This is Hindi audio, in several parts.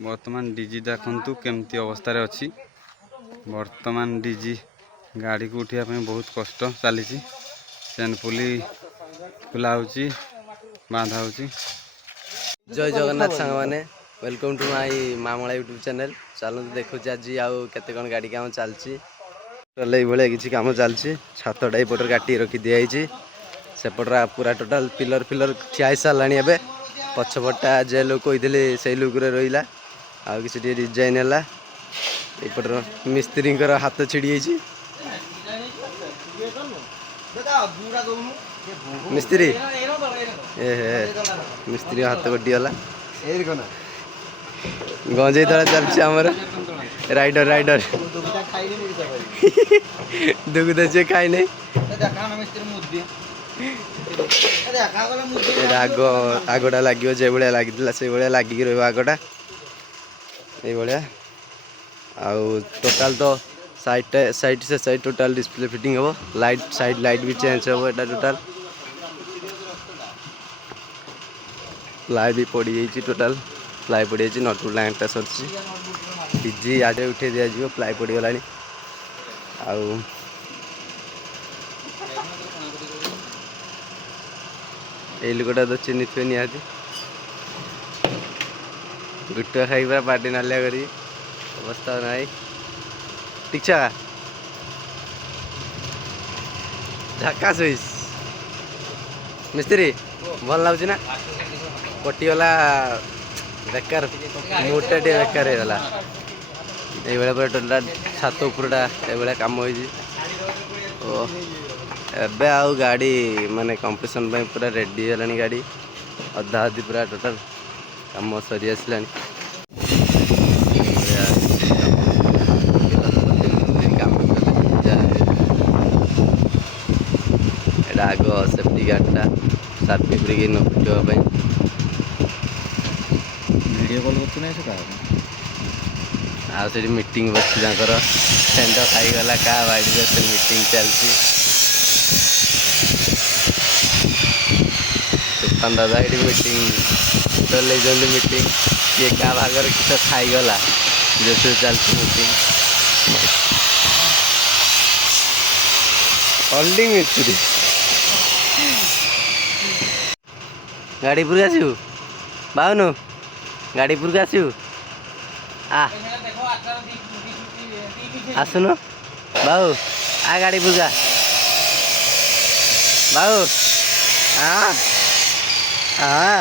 बर्तमान डीजी देखु केमती अवस्था अच्छी। बर्तमान डीजी गाड़ी को उठाइबा बहुत कष्ट चली। चेन पुली खुला होची बांधा होची। जय जगन्नाथ सांग माने वेलकम टू माय मामला यूट्यूब चैनल। चलो देखु आज आउ केते कौन गाड़ी काम चलची टले भाई किसी काम चलची। छातटा एपटर काटी रखी दिखाई सेपटा पूरा टोटाल पिलर फिलर ठिया साराणी। ए पछपटा जे लोक कही से लुक रहा आ कि डिजाइन है। एपटर मिस्त्री हाथ छिड़ी मिस्त्री मिस्त्री हाथ कटिगला। गंजे धरा चलছে आमर राइडर राइडर दुग्ध जे खाई नहीं आग आगटा लगे जो भाया लगी से भाया लगिक रगटा ये टोटाल तो साइड से साइड टोटाल डिस्प्ले फिटिंग हम लाइट साइड लाइट भी चेंज हम एटा टोटाल प्लाई भी पड़ जाइए। टोटाल प्लाई पड़ जाइए नट लाइनटा सरची डीजी आडे उठे दि जाव प्लाई पड़गला। आउ ये लोकटा तो चिन्ह थे निहाती गुटुआ खाई पूरा पार्टी नालिया करी अवस्था ना ठीक छा झक्का सुइस मिस्त्री भल लगुच ना कटिगला बेकार मुडटा टे बेकार होगा। ये पूरा टोटाल छात उपरटा ये कम हो एबे आउ गाड़ी माने कंपटीशन पूरा रेडी है गाड़ी अधा अधी पूरा टोटाल कम सरी आसला। आग सेफ्टी गार्डटा सार्फी फ्री न फुटापी वीडियो कॉल कर आठ मीटिंग बस सेंड खाईगला क्या वाइड मीटिंग चलती। तूफान दादा ये मीटिंग चल मीटिंग किए क्या भागर किस खाईगला जो चलती मीटिंग होल्डिंग मिस्त्री गाड़ी पुर आसू बाउनु गाड़ी पुर आसू आसुनु बाबू आ गाड़ी पुर बाबू हाँ हाँ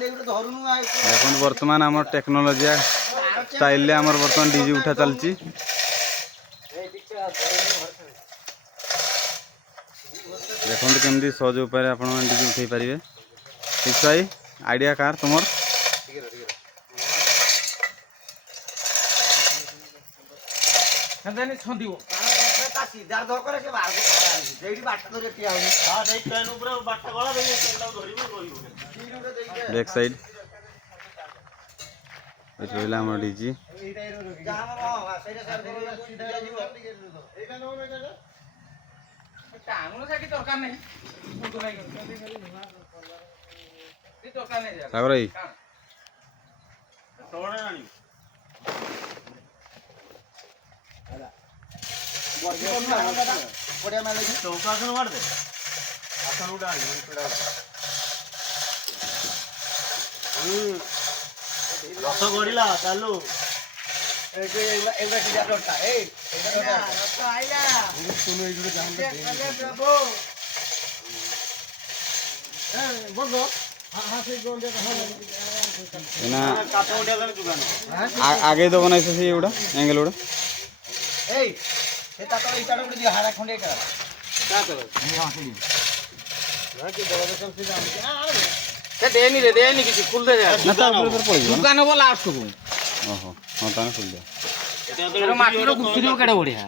देखो बर्तमान आम टेक्नोलोजी स्टाइल आमर बर्तमान डीजी उठा चलची। देखो केमती सहज उपाय आप डीजी उठे पारे। ठीक भाई आइडिया कार तुम बैक साइड रहा आम डीजी सागर भाई गड़िला चालू आगे तो बनाई से एगुड़ा एंगल गुड़ा देनी रे देनी किसी खुल दे दुकान वो लास्ट को ओहो हाँ ताने खुल दिया तेरे माटी रो गुस्ती रो केड़े बढ़िया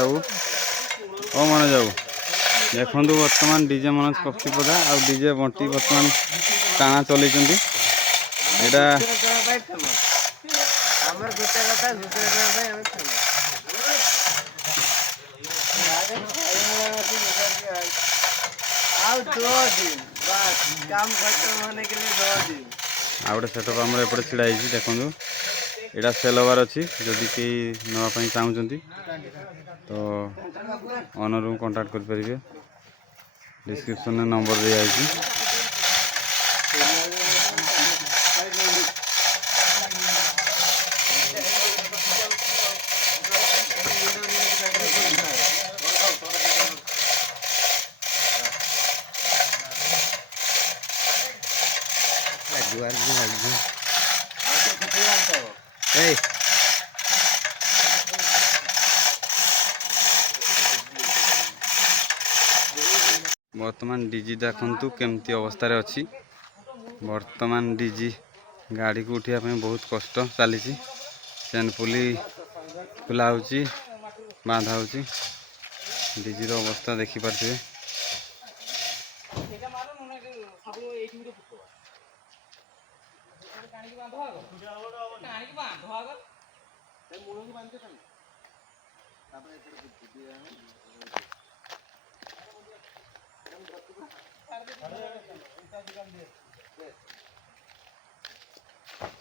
ଯାଉ ଓ ମନେ ଯାଉ ଦେଖନ୍ତୁ ବର୍ତ୍ତମାନ ଡିଜେ ମନୋଜ କପ୍ତିପଦା ଆଉ ଡିଜେ ବଣ୍ଟି ବର୍ତ୍ତମାନ ଟାଣା ଚଲେଇଛନ୍ତି। ଏଇଟା ଆଉ ଗୋଟେ ସେଟଅପ୍ ଆମର ଏପଟେ ଛିଡ଼ା ହେଇଛି ଦେଖନ୍ତୁ। ଏଇଟା ସେଲ୍ ହେବାର ଅଛି, ଯଦି କେହି ନେବା ପାଇଁ ଚାହୁଁଛନ୍ତି ତ ଅନରକୁ କଣ୍ଟାକ୍ଟ କରିପାରିବେ। ଡିସ୍କ୍ରିପ୍ସନରେ ନମ୍ବର ଦିଆଯାଇଛି। ବର୍ତ୍ତମାନ ଡିଜି ଦେଖନ୍ତୁ କେମିତି ଅବସ୍ଥାରେ ଅଛି। ବର୍ତ୍ତମାନ ଡିଜି ଗାଡ଼ିକୁ ଉଠିବା ପାଇଁ ବହୁତ କଷ୍ଟ ଚାଲିଛି। ଚେନ୍ ପୁଲି ଖୋଲା ହେଉଛି, ବାନ୍ଧା ହେଉଛି। ଡିଜିର ଅବସ୍ଥା ଦେଖିପାରୁଥିବେ।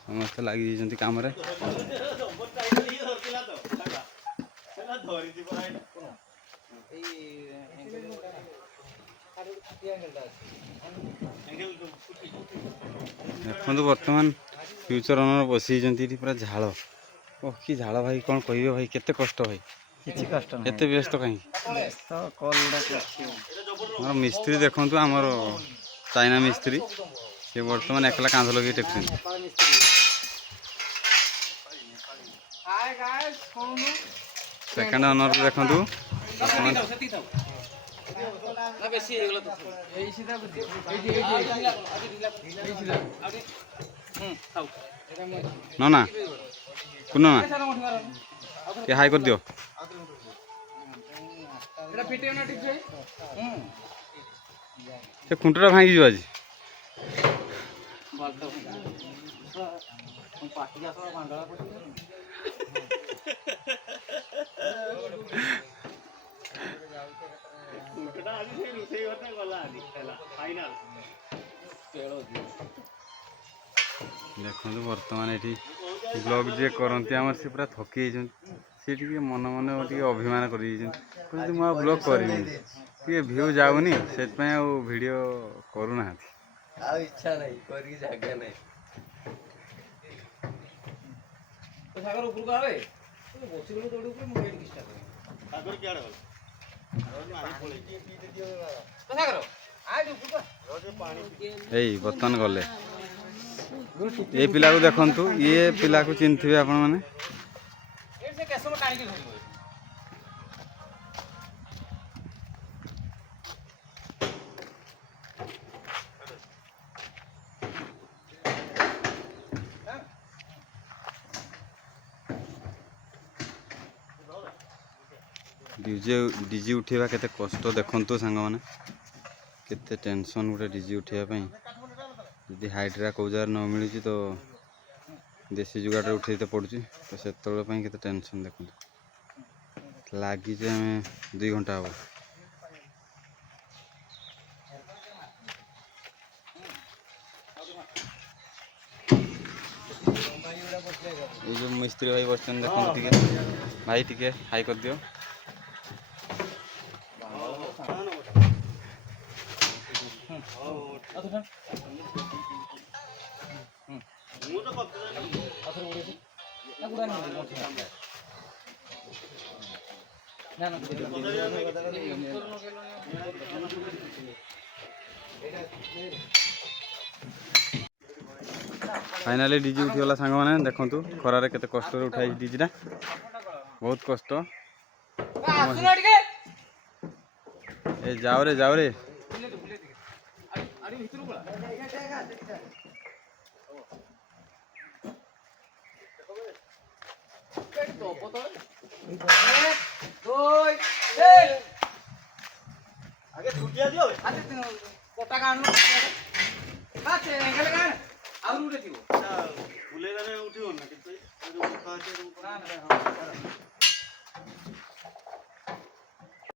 ସମସ୍ତେ ଲାଗିଯାଇଛନ୍ତି କାମରେ। ଦେଖନ୍ତୁ ବର୍ତ୍ତମାନ ଫ୍ୟୁଚର ଅନର ବସିଯାଇଛନ୍ତି ଏଠି ପୁରା ଝାଳ। ଓ କି ଝାଳ ଭାଇ, କ'ଣ କହିବେ ଭାଇ, କେତେ କଷ୍ଟ ଭାଇ। କିଛି କଷ୍ଟ ନାହିଁ। ଏତେ ବ୍ୟସ୍ତ କାହିଁକି? ଆମର ମିସ୍ତ୍ରୀ ଦେଖନ୍ତୁ, ଆମର ଚାଇନା ମିସ୍ତ୍ରୀ, ସେ ବର୍ତ୍ତମାନ ଏକଲା କାନ୍ଧ ଲଗେଇ ଟେକୁଛନ୍ତି। ସେକେଣ୍ଡ ଅନରକୁ ଦେଖନ୍ତୁ ବର୍ତ୍ତମାନ ନା କୁନ ନା ଟିକେ ହାଇ କରିଦିଅ। ସେ ଖୁଣ୍ଟଟା ଭାଙ୍ଗିଯିବ ଆଜି। ଦେଖନ୍ତୁ ବର୍ତ୍ତମାନ ଏଠି ବ୍ଲଗ୍ ଯିଏ କରନ୍ତି ଆମର, ସେ ପୁରା ଥକି ଯାଇଛନ୍ତି। ସେ ଟିକେ ମନ ମନେ ଟିକେ ଅଭିମାନ କରିଯାଇଛନ୍ତି, କହୁଛନ୍ତି ମୁଁ ଆଉ ବ୍ଲଗ୍ କରିବିନି, ଟିକେ ଭ୍ୟୁ ଯାଉନି, ସେଥିପାଇଁ ଆଉ ଭିଡ଼ିଓ କରୁନାହାନ୍ତି। ଆଉ ଇଚ୍ଛା ନାହିଁ, କରିକି ଜାଗା ନାହିଁ। ଏଇ ବର୍ତ୍ତମାନ ଗଲେ ଏ ପିଲାକୁ ଦେଖନ୍ତୁ, ଇଏ ପିଲାକୁ ଚିହ୍ନିଥିବେ ଆପଣମାନେ। ଡିଜି ଉଠେଇବା କେତେ କଷ୍ଟ ଦେଖନ୍ତୁ ସାଙ୍ଗମାନେ, କେତେ ଟେନସନ୍ ଗୋଟେ ଡିଜି ଉଠେଇବା ପାଇଁ। ଯଦି ହାଇଟ୍ରା କେଉଁ ଜାଗାରେ ନ ମିଳୁଛି ତ ଦେଶୀ ଯୁଗାଡ଼ରେ ଉଠେଇତେ ପଡ଼ୁଛି, ତ ସେତେବେଳେ ପାଇଁ କେତେ ଟେନସନ୍ ଦେଖନ୍ତୁ। ଲାଗିଛି ଆମେ 2 ଘଣ୍ଟା ହେବ। ଏଇ ଯେଉଁ ମିସ୍ତ୍ରୀ ଭାଇ ବସିଛନ୍ତି ଦେଖନ୍ତୁ, ଟିକେ ଭାଇ ଟିକେ ହାଇ କରିଦିଅ। फाइनाली डीजी उठीगला सांग मैंने देखु खरारे केते कष्ट उठाई डीजीटा बहुत कष्ट ए जाओ रे ବୁଲେଇଲାରେ ଉଠିବ ନା